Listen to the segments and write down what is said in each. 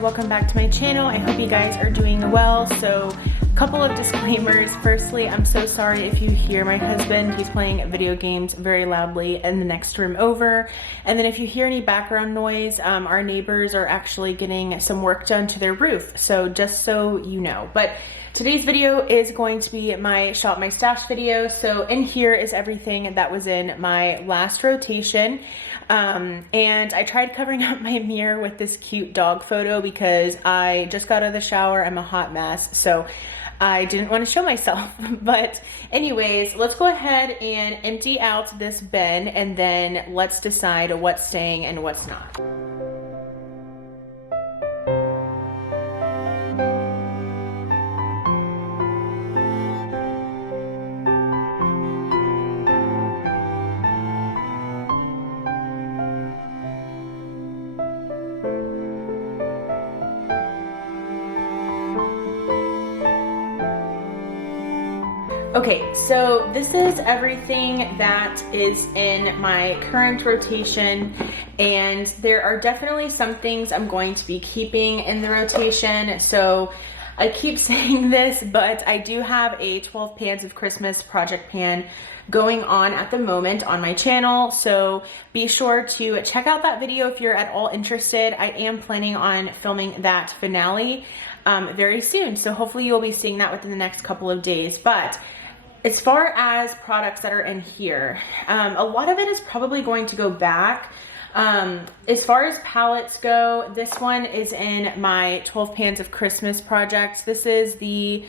welcome back to my channel. I hope you guys are doing well. So a couple of disclaimers. Firstly, I'm so sorry if you hear my husband. He's playing video games very loudly in the next room over. And then if you hear any background noise, our neighbors are actually getting some work done to their roof. So just so you know. But today's video is going to be my shop my stash video. So in here is everything that was in my last rotation. And I tried covering up my mirror with this cute dog photo because I just got out of the shower. I'm a hot mess, so I didn't want to show myself. But anyways, let's go ahead and empty out this bin and then let's decide what's staying and what's not. Okay, so this is everything that is in my current rotation, and there are definitely some things I'm going to be keeping in the rotation. So I keep saying this, but I do have a 12 pans of Christmas project pan going on at the moment on my channel, so be sure to check out that video if you're at all interested. I am planning on filming that finale very soon, so hopefully you'll be seeing that within the next couple of days. But as far as products that are in here, a lot of it is probably going to go back. As far as palettes go, this one is in my 12 pans of Christmas projects. This is the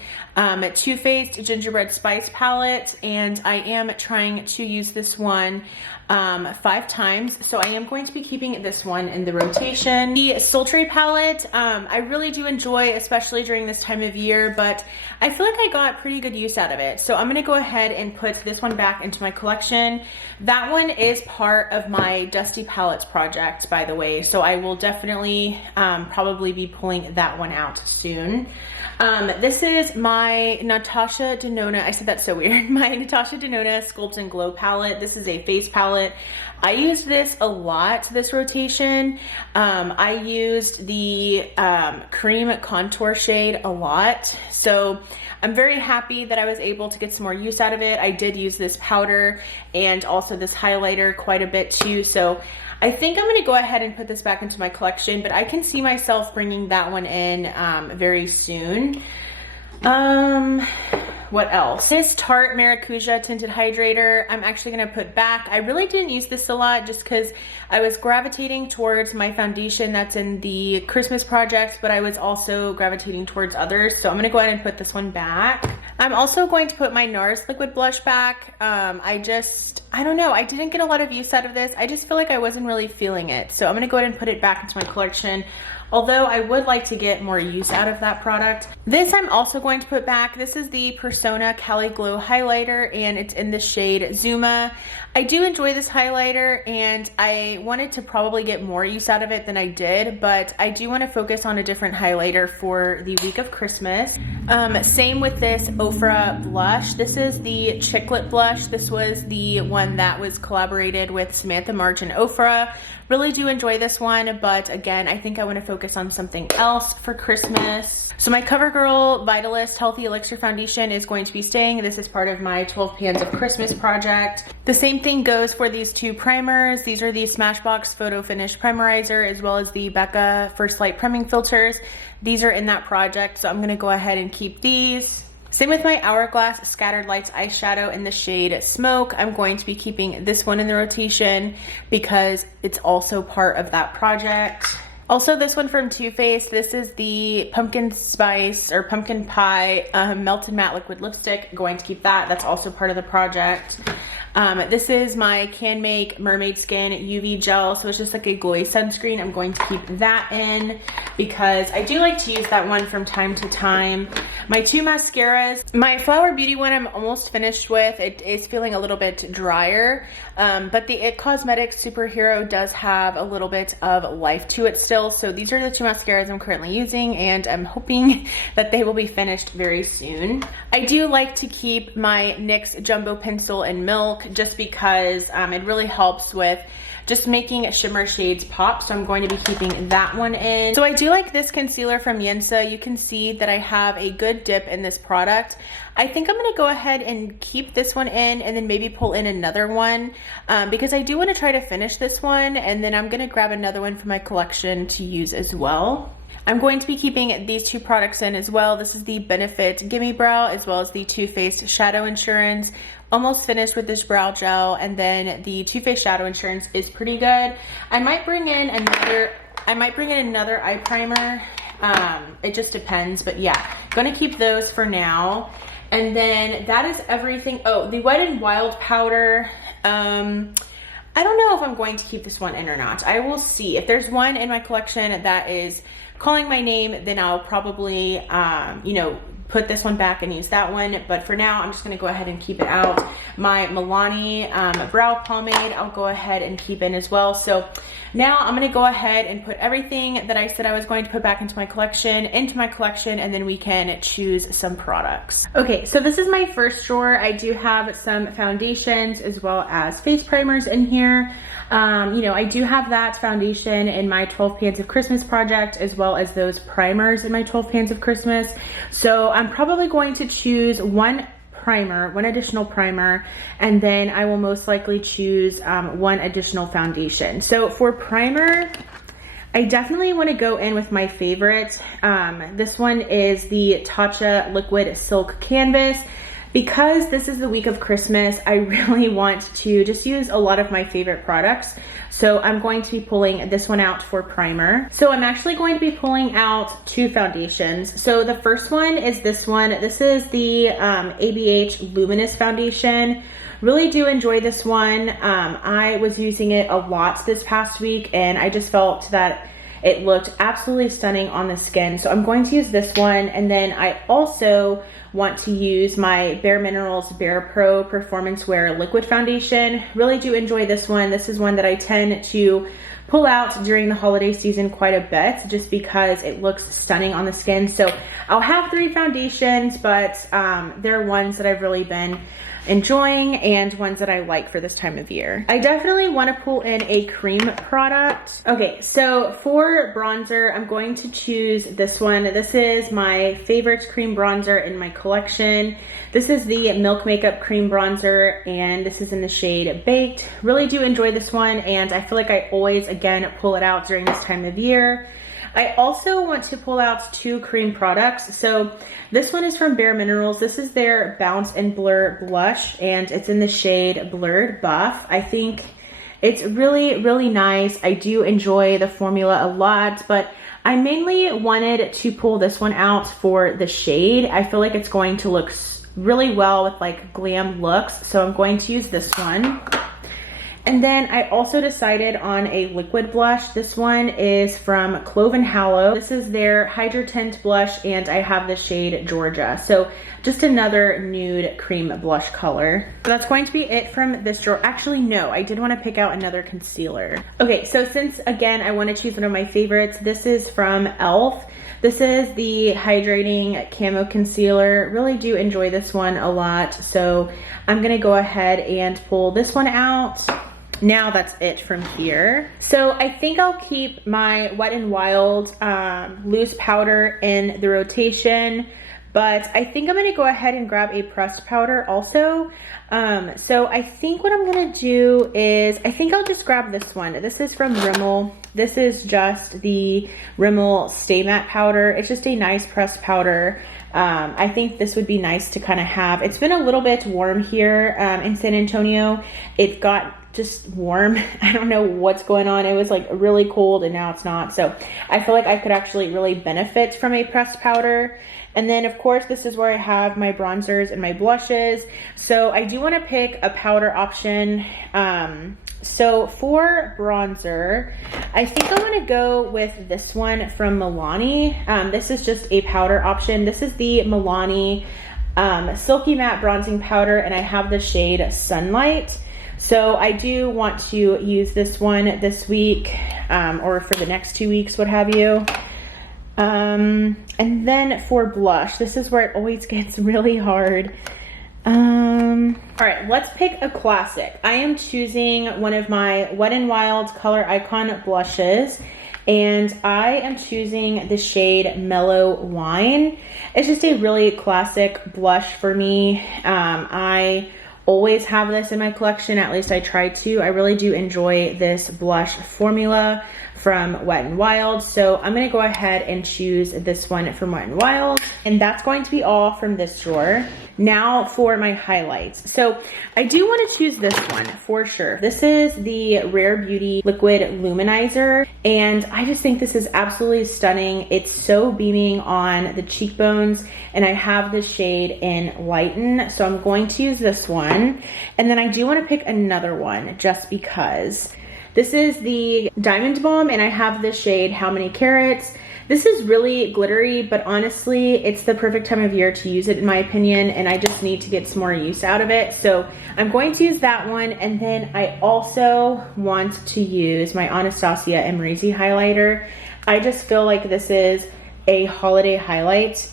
Too Faced Gingerbread Spice palette, and I am trying to use this one 5 times, so I am going to be keeping this one in the rotation. The Sultry palette, I really do enjoy, especially during this time of year, but I feel like I got pretty good use out of it, so I'm gonna go ahead and put this one back into my collection. That one is part of my Dusty Palettes project, by the way, so I will definitely probably be pulling that one out soon. This is my Natasha Denona, I said that so weird, my Natasha Denona Sculpt and Glow palette. This is a face palette. I used this a lot this rotation. I used the cream contour shade a lot, so I'm very happy that I was able to get some more use out of it. I did use this powder and also this highlighter quite a bit too, so I think I'm gonna go ahead and put this back into my collection, but I can see myself bringing that one in very soon. What else? This Tarte Maracuja Tinted Hydrator, I'm actually gonna put back. I really didn't use this a lot just because I was gravitating towards my foundation that's in the Christmas projects, but I was also gravitating towards others, so I'm gonna go ahead and put this one back. I'm also going to put my NARS liquid blush back. I don't know, I didn't get a lot of use out of this. I just feel like I wasn't really feeling it, so I'm gonna go ahead and put it back into my collection, although I would like to get more use out of that product. This I'm also going to put back. This is the Persona Cali Glow highlighter, and it's in the shade Zuma. I do enjoy this highlighter, and I wanted to probably get more use out of it than I did, but I do want to focus on a different highlighter for the week of Christmas. Same with this Ofra blush. This is the Chicklet blush. This was the one that was collaborated with Samantha March and Ofra. Really do enjoy this one, but again, I think I want to focus on something else for Christmas. So my CoverGirl Vitalist Healthy Elixir Foundation is going to be staying. This is part of my 12 pans of Christmas project. The same thing goes for these two primers. These are the Smashbox Photo Finish Primerizer as well as the Becca First Light Priming Filters. These are in that project, so I'm going to go ahead and keep these. Same with my Hourglass Scattered Lights eyeshadow in the shade Smoke. I'm going to be keeping this one in the rotation because it's also part of that project. Also, this one from Too Faced, this is the Pumpkin Spice or Pumpkin Pie Melted Matte Liquid Lipstick. Going to keep that. That's also part of the project. This is my Can Make Mermaid Skin UV Gel, so it's just like a glowy sunscreen. I'm going to keep that in because I do like to use that one from time to time. My two mascaras, my Flower Beauty one I'm almost finished with. It is feeling a little bit drier, but the IT Cosmetics Superhero does have a little bit of life to it still. So these are the two mascaras I'm currently using, and I'm hoping that they will be finished very soon. I do like to keep my NYX Jumbo Pencil in Milk just because it really helps with just making shimmer shades pop. So I'm going to be keeping that one in. So I do like this concealer from Yensa. You can see that I have a good dip in this product. I think I'm gonna go ahead and keep this one in and then maybe pull in another one because I do want to try to finish this one, and then I'm gonna grab another one for my collection to use as well. I'm going to be keeping these two products in as well. This is the Benefit Gimme Brow as well as the Too Faced Shadow Insurance. Almost finished with this brow gel, and then the Too Faced Shadow Insurance is pretty good. I might bring in another eye primer. It just depends, but yeah, gonna keep those for now. And then that is everything. Oh, the Wet n Wild powder. I don't know if I'm going to keep this one in or not. I will see. If there's one in my collection that is calling my name, then I'll probably, you know, put this one back and use that one. But for now, I'm just gonna go ahead and keep it out. My Milani brow pomade, I'll go ahead and keep in as well. So now I'm gonna go ahead and put everything that I said I was going to put back into my collection, and then we can choose some products. Okay, so this is my first drawer. I do have some foundations as well as face primers in here. You know, I do have that foundation in my 12 Pans of Christmas project, as well as those primers in my 12 Pans of Christmas. So I'm probably going to choose one additional primer, and then I will most likely choose one additional foundation. So for primer, I definitely want to go in with my favorite. This one is the Tatcha Liquid Silk Canvas. Because this is the week of Christmas, I really want to just use a lot of my favorite products. So I'm going to be pulling this one out for primer. So I'm actually going to be pulling out two foundations. So the first one is this one. This is the ABH Luminous Foundation. Really do enjoy this one. I was using it a lot this past week, and I just felt that it looked absolutely stunning on the skin. So I'm going to use this one, and then I also want to use my Bare Minerals Bare Pro Performance Wear Liquid Foundation. Really do enjoy this one. This is one that I tend to pull out during the holiday season quite a bit just because it looks stunning on the skin. So I'll have three foundations, but they're ones that I've really been enjoying and ones that I like for this time of year. I definitely want to pull in a cream product. Okay, so for bronzer, I'm going to choose this one. This is my favorite cream bronzer in my collection. This is the Milk Makeup Cream Bronzer, and this is in the shade Baked. Really do enjoy this one, and I feel like I always, again, pull it out during this time of year. I also want to pull out two cream products. So this one is from Bare Minerals. This is their Bounce and Blur Blush, and it's in the shade Blurred Buff. I think it's really, really nice. I do enjoy the formula a lot, but I mainly wanted to pull this one out for the shade. I feel like it's going to look really well with like glam looks, so I'm going to use this one. And then I also decided on a liquid blush. This one is from Clove & Hallow. This is their Hydra Tint blush, and I have the shade Georgia. So just another nude cream blush color. So that's going to be it from this drawer. Actually, no, I did want to pick out another concealer. Okay, so since, again, I want to choose one of my favorites, this is from e.l.f. This is the Hydrating Camo Concealer. Really do enjoy this one a lot. So I'm gonna go ahead and pull this one out. Now that's it from here. So I think I'll keep my Wet n Wild loose powder in the rotation, but I think I'm gonna go ahead and grab a pressed powder also. So I think what I'm gonna do is, I think I'll just grab this one. This is from Rimmel. This is just the Rimmel Stay Matte powder. It's just a nice pressed powder. I think this would be nice to kind of have. It's been a little bit warm here in San Antonio. It got just warm. I don't know what's going on. It was like really cold and now it's not. So I feel like I could actually really benefit from a pressed powder. And then of course, this is where I have my bronzers and my blushes. So I do want to pick a powder option. So for bronzer, I think I want to go with this one from Milani. This is just a powder option. This is the Milani Silky Matte Bronzing Powder, and I have the shade Sunlight. So I do want to use this one this week, or for the next 2 weeks, what have you. And then for blush, this is where it always gets really hard. All right, let's pick a classic. I am choosing one of my Wet n Wild Color Icon blushes, and I am choosing the shade Mellow Wine. It's just a really classic blush for me. I always have this in my collection, at least I try to. I really do enjoy this blush formula from Wet n Wild, so I'm gonna go ahead and choose this one from Wet n Wild, and that's going to be all from this drawer. Now for my highlights. So I do want to choose this one for sure. This is the Rare Beauty Liquid Luminizer, and I just think this is absolutely stunning. It's so beaming on the cheekbones, and I have the shade in Lighten, so I'm going to use this one. And then I do want to pick another one just because. This is the Diamond Balm, and I have the shade How Many Carats. This is really glittery, but honestly, it's the perfect time of year to use it in my opinion, and I just need to get some more use out of it. So I'm going to use that one, and then I also want to use my Anastasia Amrezy highlighter. I just feel like this is a holiday highlight.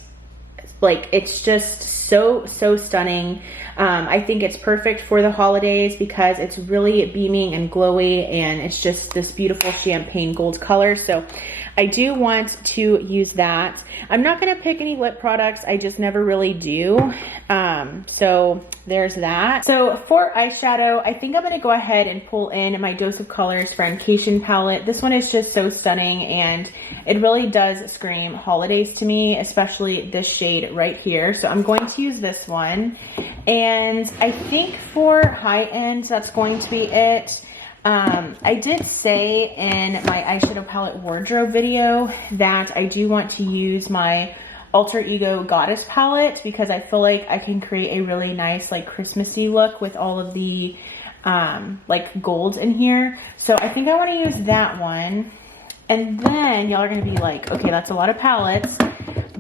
Like, it's just so stunning. I think it's perfect for the holidays because it's really beaming and glowy, and it's just this beautiful champagne gold color. So I do want to use that. I'm not gonna pick any lip products. I just never really do. So there's that. So for eyeshadow, I think I'm gonna go ahead and pull in my Dose of Colors Friendcation palette. This one is just so stunning, and it really does scream holidays to me, especially this shade right here. So I'm going to use this one. And I think for high end, that's going to be it. I did say in my eyeshadow palette wardrobe video that I do want to use my Alter Ego Goddess palette because I feel like I can create a really nice like Christmassy look with all of the like golds in here. So I think I want to use that one. And then y'all are going to be like, okay, that's a lot of palettes.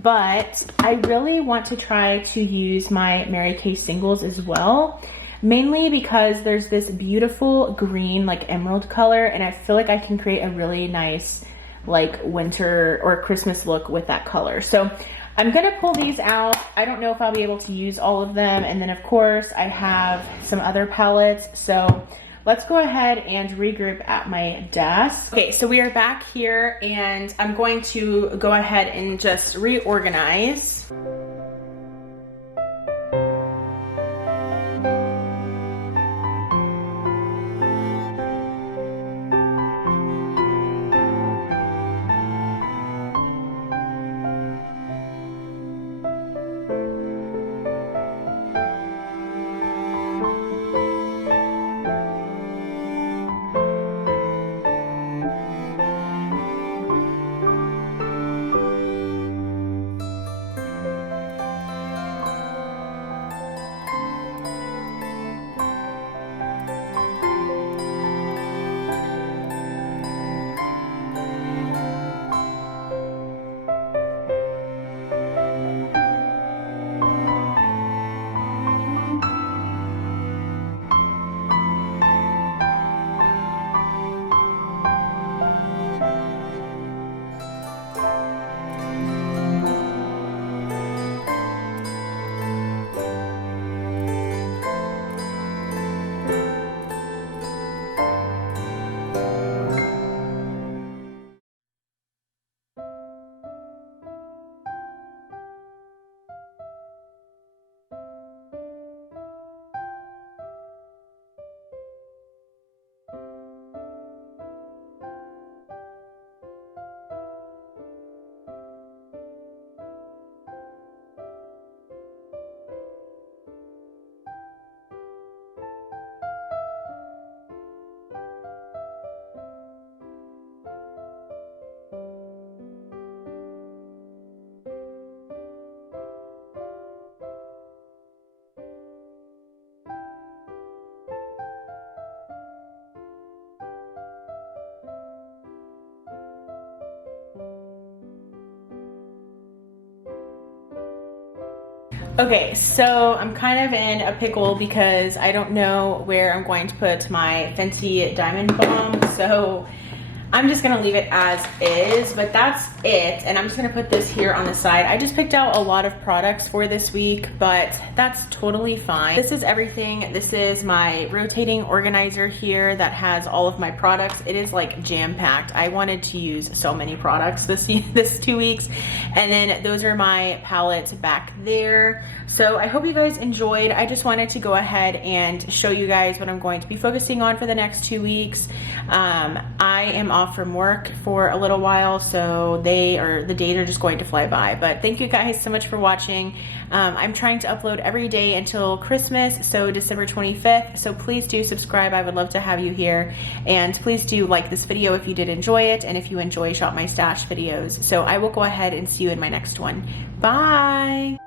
But I really want to try to use my Mary Kay singles as well. Mainly because there's this beautiful green, like emerald color, and I feel like I can create a really nice, like winter or Christmas look with that color. So I'm gonna pull these out. I don't know if I'll be able to use all of them. And then of course I have some other palettes. So let's go ahead and regroup at my desk. Okay, so we are back here, and I'm going to go ahead and just reorganize. Okay, so I'm kind of in a pickle because I don't know where I'm going to put my Fenty Diamond Balm. So I'm just gonna leave it as is, but that's it. And I'm just gonna put this here on the side. I just picked out a lot of products for this week, but that's totally fine. This is everything. This is my rotating organizer here that has all of my products. It is like jam-packed. I wanted to use so many products this 2 weeks. And then those are my palettes back there. So I hope you guys enjoyed. I just wanted to go ahead and show you guys what I'm going to be focusing on for the next 2 weeks. I am off from work for a little while, so the days are just going to fly by. But thank you guys so much for watching. I'm trying to upload every day until Christmas, so December 25th. So please do subscribe. I would love to have you here. And please do like this video if you did enjoy it, and if you enjoy Shop My Stash videos. So I will go ahead and see you in my next one. Bye!